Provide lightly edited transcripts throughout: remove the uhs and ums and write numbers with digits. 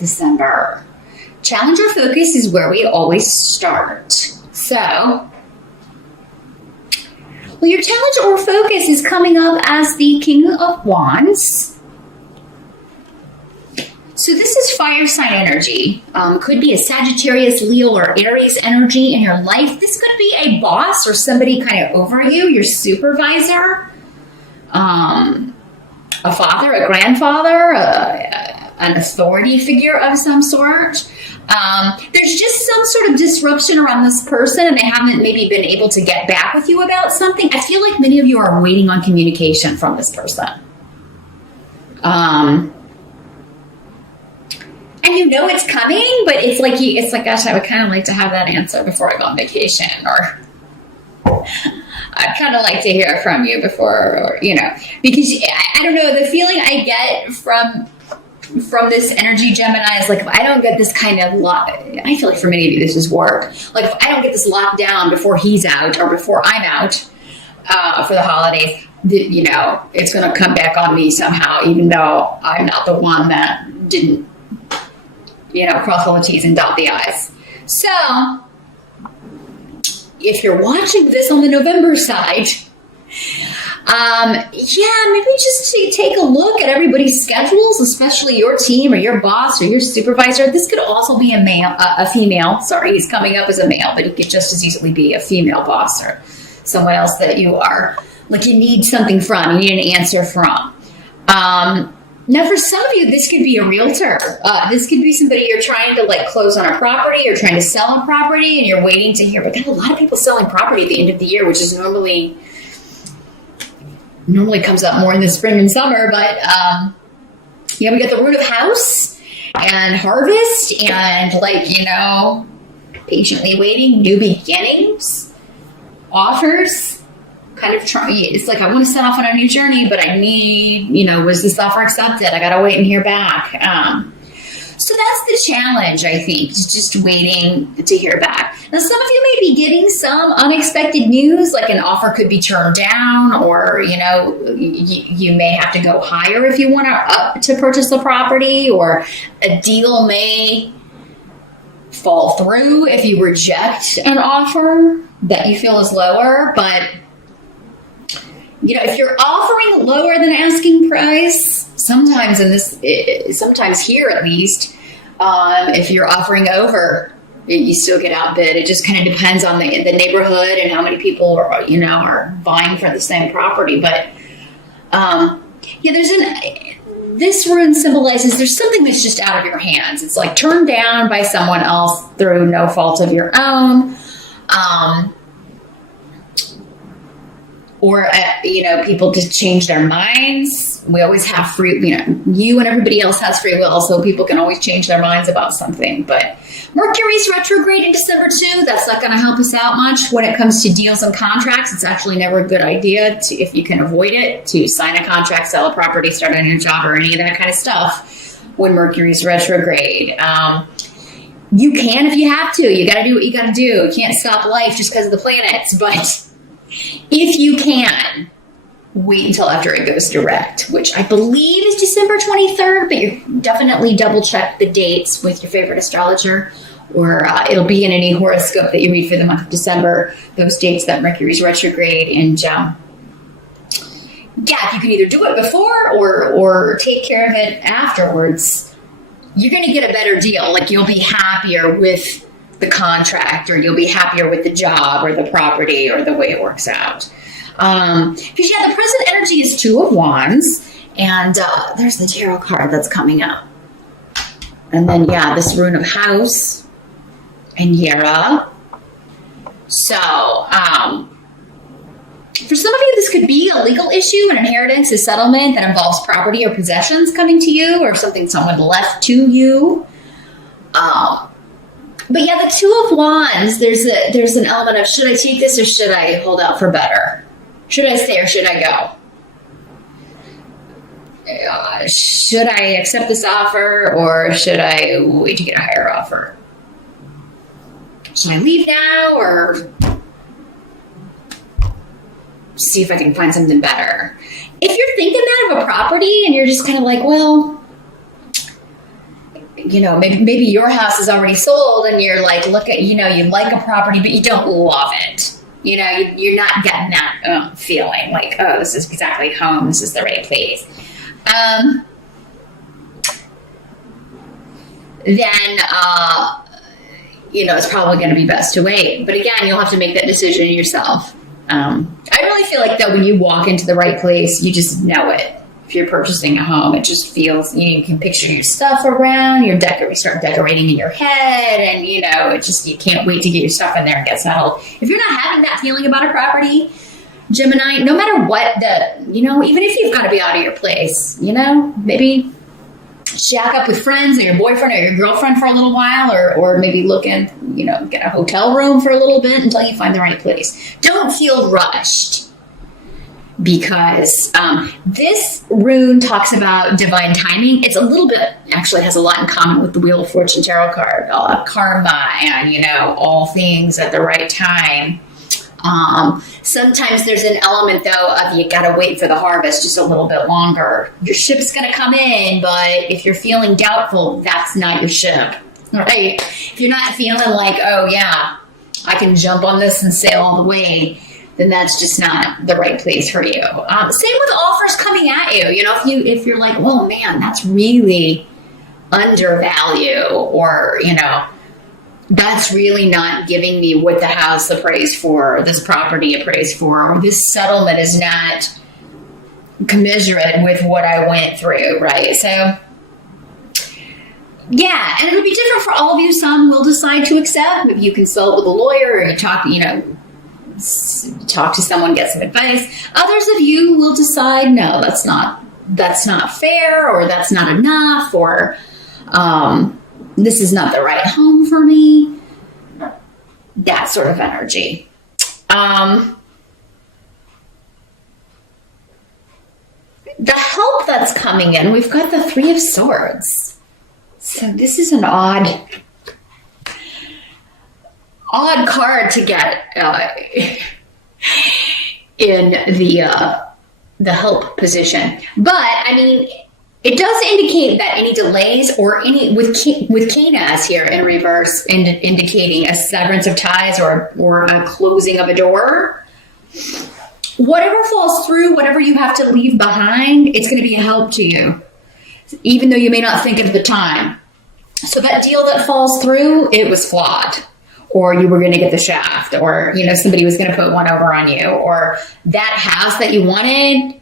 December. Challenge or focus is where we always start. So, well, your challenge or focus is coming up as the King of Wands. So this is fire sign energy. Could be a Sagittarius, Leo, or Aries energy in your life. This could be a boss or somebody kind of over you, your supervisor, a father, a grandfather, an authority figure of some sort. There's just some sort of disruption around this person and they haven't maybe been able to get back with you about something. I feel like many of you are waiting on communication from this person. And you know it's coming, but it's like, gosh, I would kind of like to have that answer before I go on vacation, or I'd kind of like to hear from you before, or, because I don't know, the feeling I get from this energy Gemini is like, if I don't get this kind of I feel like for many of you this is work. Like if I don't get this locked down before he's out or before I'm out for the holidays, it's going to come back on me somehow, even though I'm not the one that didn't, cross all the T's and dot the I's. So, if you're watching this on the November side, maybe just take a look at everybody's schedules, especially your team or your boss or your supervisor. This could also be a female. Sorry, he's coming up as a male, but he could just as easily be a female boss or someone else that you are, like you need something from, you need an answer from. Now, for some of you, this could be a realtor. This could be somebody you're trying to close on a property or trying to sell a property and you're waiting to hear. But there are a lot of people selling property at the end of the year, which is normally comes up more in the spring and summer. But we got the root of house and harvest and patiently waiting, new beginnings, offers. Kind of it's like I want to set off on a new journey, but I need, was this offer accepted? I got to wait and hear back. So that's the challenge, I think, just waiting to hear back. Now, some of you may be getting some unexpected news, like an offer could be turned down, or, you may have to go higher if you want to purchase the property, or a deal may fall through if you reject an offer that you feel is lower, but if you're offering lower than asking price, sometimes here at least, if you're offering over, you still get outbid. It just kind of depends on the neighborhood and how many people are buying for the same property. But this rune symbolizes there's something that's just out of your hands. It's like turned down by someone else through no fault of your own. Or, people just change their minds. We always have free, you and everybody else has free will, so people can always change their minds about something. But Mercury's retrograde in December too. That's not going to help us out much when it comes to deals and contracts. It's actually never a good idea if you can avoid it, to sign a contract, sell a property, start a new job, or any of that kind of stuff when Mercury's retrograde. You can if you have to. You got to do what you got to do. You can't stop life just because of the planets, but if you can, wait until after it goes direct, which I believe is December 23rd, but you definitely double check the dates with your favorite astrologer, or it'll be in any horoscope that you read for the month of December, those dates that Mercury's retrograde. And if you can either do it before or take care of it afterwards, you're going to get a better deal. Like you'll be happier with the contract, or you'll be happier with the job or the property or the way it works out. Because the present energy is Two of Wands, and there's the tarot card that's coming up. And then, this rune of house and Yara. So, for some of you, this could be a legal issue, an inheritance, a settlement that involves property or possessions coming to you, or something someone left to you. But the Two of Wands, there's an element of, should I take this or should I hold out for better? Should I stay or should I go? Should I accept this offer or should I wait to get a higher offer? Should I leave now or see if I can find something better? If you're thinking that of a property and you're just kind of like, well, maybe your house is already sold and you're like, you like a property, but you don't love it. You're not getting that feeling like, oh, this is exactly home. This is the right place. Then, it's probably going to be best to wait. But again, you'll have to make that decision yourself. I really feel like that when you walk into the right place, you just know it. If you're purchasing a home, it just feels, you can picture your stuff around, you start decorating in your head, and, you can't wait to get your stuff in there and get settled. If you're not having that feeling about a property, Gemini, no matter what even if you've got to be out of your place, maybe shack up with friends or your boyfriend or your girlfriend for a little while, or maybe get a hotel room for a little bit until you find the right place. Don't feel rushed. Because this rune talks about divine timing. It's a little bit, actually has a lot in common with the Wheel of Fortune tarot card, karma, and, all things at the right time. Sometimes there's an element, though, of you got to wait for the harvest just a little bit longer. Your ship's going to come in, but if you're feeling doubtful, that's not your ship, right? If you're not feeling like, oh, yeah, I can jump on this and sail all the way, then that's just not the right place for you. Same with offers coming at you. If you're like, oh man, that's really undervalue, or, that's really not giving me what the house appraised for, or this property appraised for, or this settlement is not commensurate with what I went through, right? So, yeah, and it'll be different for all of you. Some will decide to accept. Maybe you consult with a lawyer, or you talk to someone, get some advice. Others of you will decide, no, that's not fair, or that's not enough, or this is not the right home for me. That sort of energy. The help that's coming in, we've got the Three of Swords. So this is an odd card to get in the help position, but I mean, it does indicate that any delays or any with Canas here in reverse, indicating a severance of ties or a closing of a door. Whatever falls through, whatever you have to leave behind, it's going to be a help to you, even though you may not think at the time. So that deal that falls through, it was flawed. Or you were going to get the shaft, or, somebody was going to put one over on you, or that house that you wanted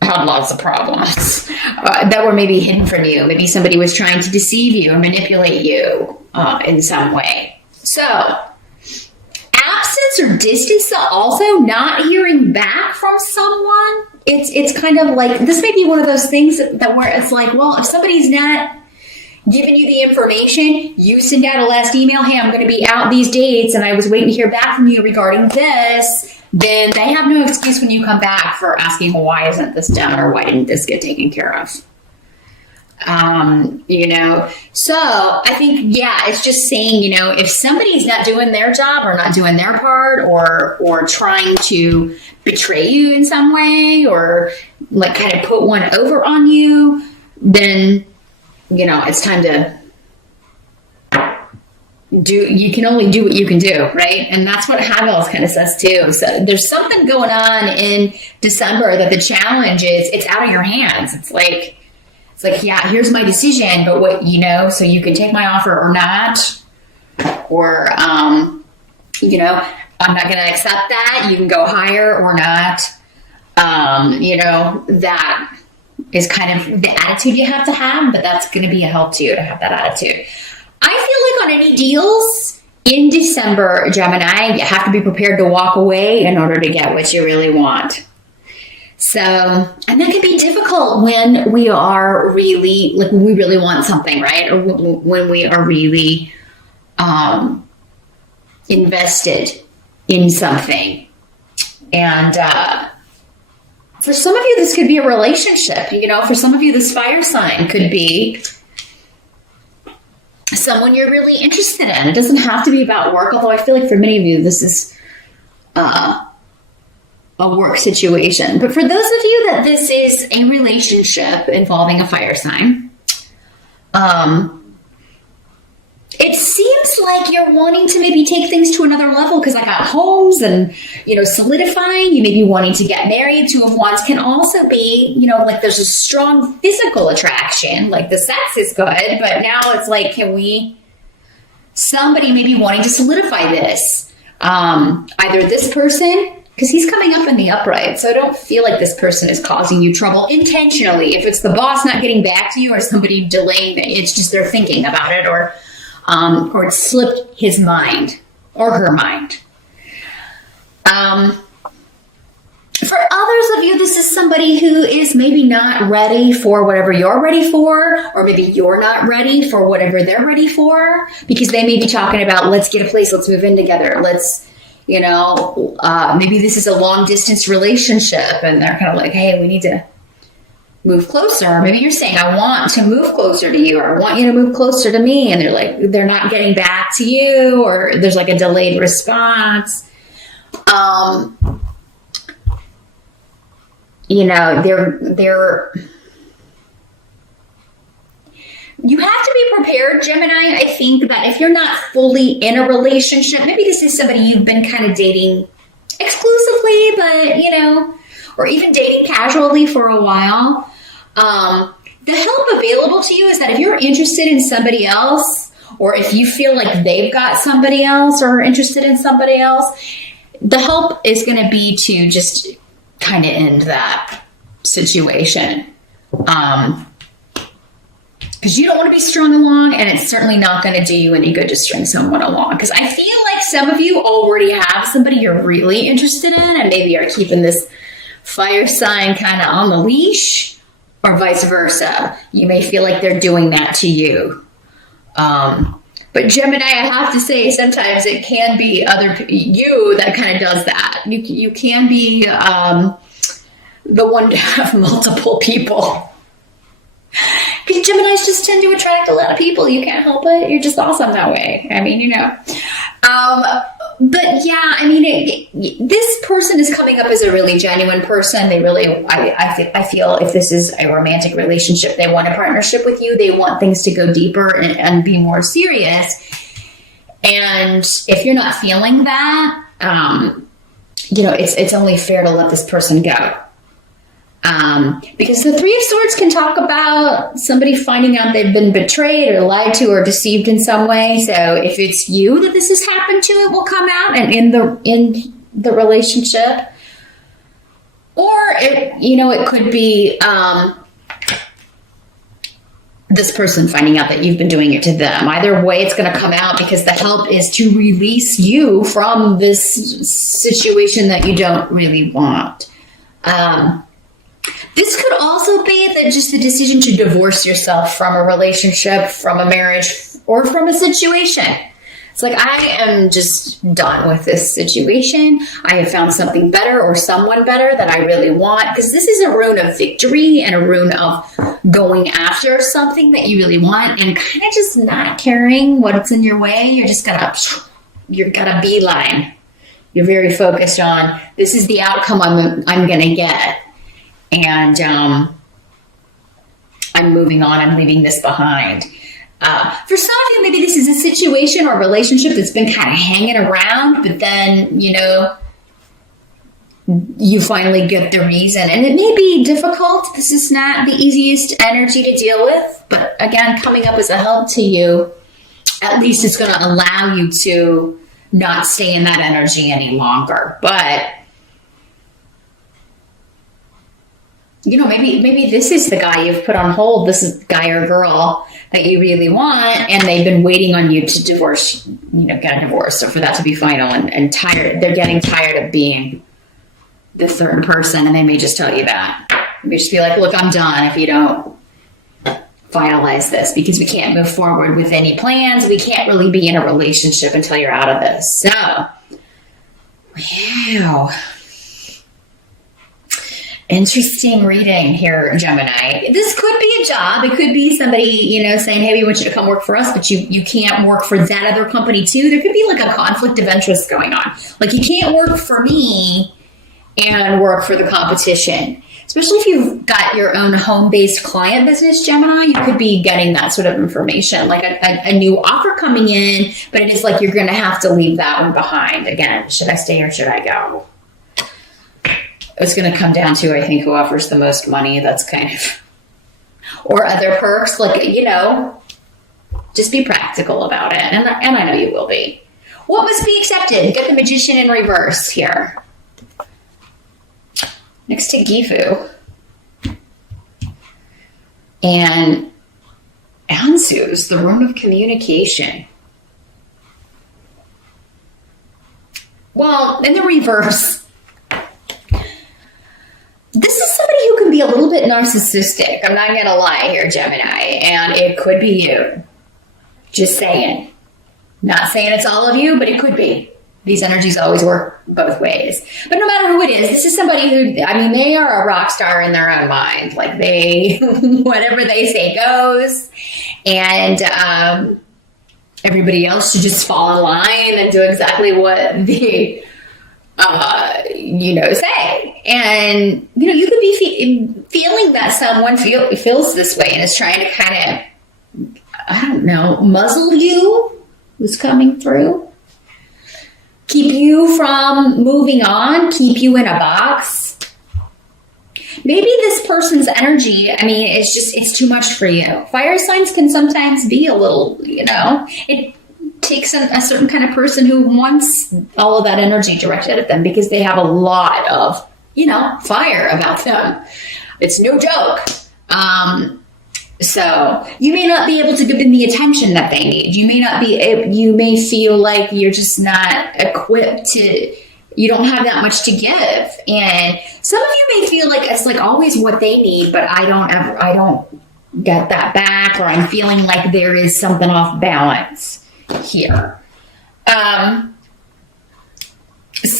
had lots of problems that were maybe hidden from you. Maybe somebody was trying to deceive you or manipulate you in some way. So, absence or distance, also not hearing back from someone. It's kind of like, this may be one of those things that where it's like, well, if somebody's not giving you the information, you send out a last email, hey, I'm going to be out these dates and I was waiting to hear back from you regarding this, then they have no excuse when you come back for asking, well, why isn't this done, or why didn't this get taken care of? So I think, it's just saying, if somebody's not doing their job or not doing their part, or trying to betray you in some way, or like kind of put one over on you, then it's time to you can only do what you can do, right? And that's what Havel's kind of says too. So there's something going on in December that the challenge is, it's out of your hands. It's like, yeah, here's my decision, but what, so you can take my offer or not, or, I'm not going to accept that. You can go higher or not. That is kind of the attitude you have to have, but that's going to be a help to you to have that attitude. I feel like on any deals in December, Gemini, you have to be prepared to walk away in order to get what you really want. So, and that can be difficult when we are really, like, when we really want something, right? Or when we are really invested in something. And for some of you, this could be a relationship. For some of you, this fire sign could be someone you're really interested in. It doesn't have to be about work, although I feel like for many of you, this is a work situation. But for those of you that this is a relationship involving a fire sign, It seems like you're wanting to maybe take things to another level, because I got homes and, solidifying. You may be wanting to get married. Two of Wands can also be, like there's a strong physical attraction, like the sex is good, but now it's like, somebody may be wanting to solidify this. Either this person, because he's coming up in the upright, so I don't feel like this person is causing you trouble intentionally. If it's the boss not getting back to you or somebody delaying it, it's just they're thinking about it, or it slipped his mind or her mind. For others of you, this is somebody who is maybe not ready for whatever you're ready for, or maybe you're not ready for whatever they're ready for, because they may be talking about, let's get a place, let's move in together, let's, maybe this is a long distance relationship and they're kind of like, hey, we need to move closer. Maybe you're saying, I want to move closer to you, or I want you to move closer to me. And they're like, they're not getting back to you, or there's like a delayed response. You have to be prepared, Gemini. I think that if you're not fully in a relationship, maybe this is somebody you've been kind of dating exclusively, but, or even dating casually for a while. The help available to you is that if you're interested in somebody else, or if you feel like they've got somebody else or are interested in somebody else, the help is going to be to just kind of end that situation. Because you don't want to be strung along, and it's certainly not going to do you any good to string someone along. Because I feel like some of you already have somebody you're really interested in, and maybe are keeping this fire sign kind of on the leash, or vice versa. You may feel like they're doing that to you. But Gemini, I have to say, sometimes it can be you that kind of does that. You can be the one to have multiple people. Because Geminis just tend to attract a lot of people. You can't help it. You're just awesome that way. I mean, But yeah, I mean, this person is coming up as a really genuine person. They really, I feel if this is a romantic relationship, they want a partnership with you. They want things to go deeper and be more serious. And if you're not feeling that, it's only fair to let this person go. Because the Three of Swords can talk about somebody finding out they've been betrayed or lied to or deceived in some way. So if it's you that this has happened to, it will come out and in the relationship. Or it could be this person finding out that you've been doing it to them. Either way, it's going to come out, because the help is to release you from this situation that you don't really want. This could also be just the decision to divorce yourself from a relationship, from a marriage, or from a situation. It's like, I am just done with this situation. I have found something better or someone better that I really want. Because this is a rune of victory and a rune of going after something that you really want and kind of just not caring what's in your way. You're just you're gonna beeline. You're very focused on, this is the outcome I'm gonna get. And I'm moving on. I'm leaving this behind. For some of you, maybe this is a situation or relationship that's been kind of hanging around, but then, you finally get the reason. And it may be difficult. This is not the easiest energy to deal with. But again, coming up as a help to you, at least it's going to allow you to not stay in that energy any longer. But maybe this is the guy you've put on hold. This is the guy or girl that you really want, and they've been waiting on you to divorce, get a divorce, or for that to be final, and tired. They're getting tired of being the third person, and they may just tell you that. They may just be like, look, I'm done if you don't finalize this, because we can't move forward with any plans. We can't really be in a relationship until you're out of this. So, wow. Interesting reading here, Gemini. This could be a job. It could be somebody, saying, hey, we want you to come work for us, but you can't work for that other company too. There could be like a conflict of interest going on. Like, you can't work for me and work for the competition. especially if you've got your own home-based client business, Gemini, you could be getting that sort of information, like a new offer coming in, but it is like you're going to have to leave that one behind. Again, should I stay or should I go? It's going to come down to, I think, who offers the most money. That's kind of, or other perks, like, you know, just be practical about it. And I know you will be. What must be accepted? Get the Magician in reverse here. Next to Gifu. And Ansu's the Rune of Communication. Well, in the reverse, this is somebody who can be a little bit narcissistic. I'm not going to lie here, Gemini. And it could be you. Just saying. Not saying it's all of you, but it could be. These energies always work both ways. But no matter who it is, this is somebody who, I mean, they are a rock star in their own mind. Like they, whatever they say goes. And everybody else should just fall in line and do exactly what they, say. And, you know, you could be feeling that someone feels this way and is trying to kind of, I don't know, muzzle you, who's coming through. Keep you from moving on, keep you in a box. Maybe this person's energy, I mean, it's too much for you. Fire signs can sometimes be a little, you know, it takes a certain kind of person who wants all of that energy directed at them because they have a lot of, you know, fire about them. It's no joke. So you may not be able to give them the attention that they need. You may feel like you're just not equipped to, you don't have that much to give. And some of you may feel like it's like always what they need, but I don't get that back, or I'm feeling like there is something off balance here. Some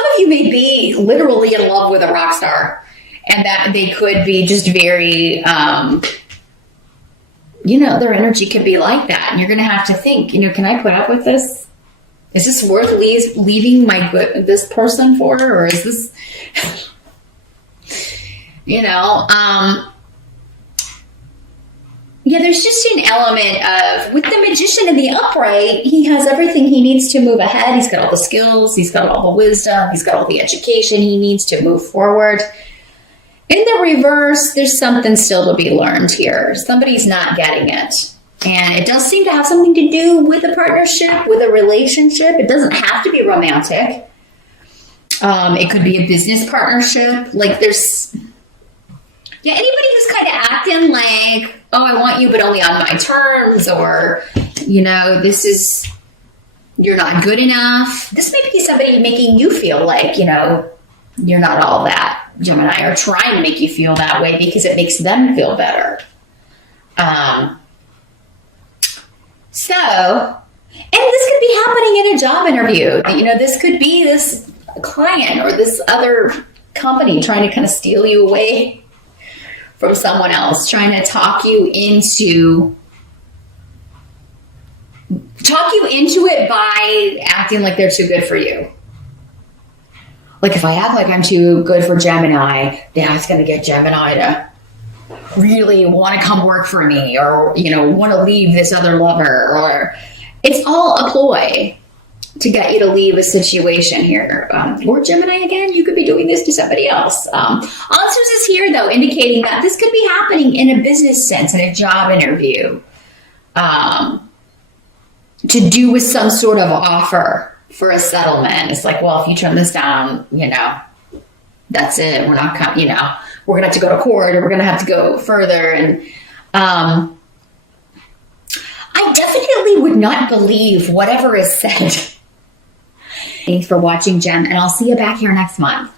of you may be literally in love with a rock star, and that they could be just very, their energy could be like that. And you're going to have to think, can I put up with this? Is this worth leaving this person for? Or is this, there's just an element of, with the Magician in the upright, he has everything he needs to move ahead. He's got all the skills. He's got all the wisdom. He's got all the education he needs to move forward. In the reverse, there's something still to be learned here. Somebody's not getting it. And it does seem to have something to do with a partnership, with a relationship. It doesn't have to be romantic. It could be a business partnership. Like anybody who's kind of acting like, oh, I want you, but only on my terms, or, you're not good enough. This may be somebody making you feel like, you're not all that, Gemini, or trying to make you feel that way because it makes them feel better. And this could be happening in a job interview. This could be this client or this other company trying to kind of steal you away from someone else, trying to talk you into it by acting like they're too good for you. Like, if I act like I'm too good for Gemini, then it's going to get Gemini to really want to come work for me, or, want to leave this other lover, or it's all a ploy to get you to leave a situation here. Or Gemini, again, you could be doing this to somebody else. Answers is here, though, indicating that this could be happening in a business sense, in a job interview, to do with some sort of offer for a settlement. It's like, well, if you turn this down, that's it. We're not, we're going to have to go to court, or we're going to have to go further. And I definitely would not believe whatever is said. Thanks for watching, Gem, and I'll see you back here next month.